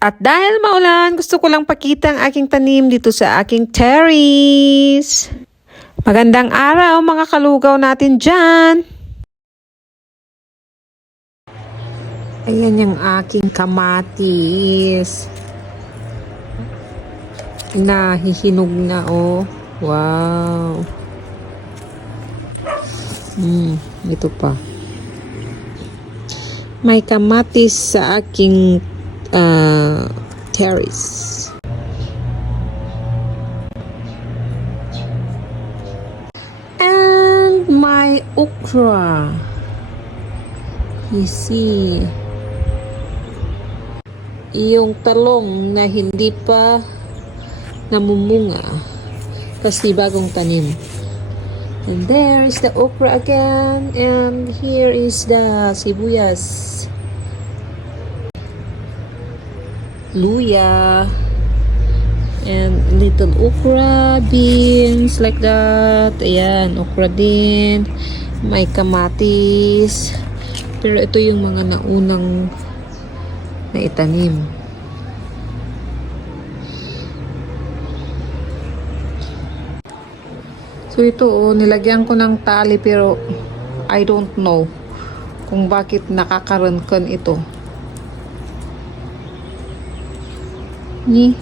At dahil maulan, gusto ko lang pakita ang aking tanim dito sa aking terrace. Magandang araw mga kalugaw natin dyan. Ayan yung aking kamatis. Nahihinog na oh. Wow. Hmm, ito pa. May kamatis sa aking uh, terrace. And my okra. You see. Yung talong na hindi pa namumunga kasi bagong tanim. And there is the okra again. And here is the sibuyas. Luya. And little okra, beans, like that. Ayan, okra din. May kamatis. Pero ito yung mga naunang na itanim. So ito oh, nilagyan ko ng tali pero I don't know kung bakit nakakaroon ito. 一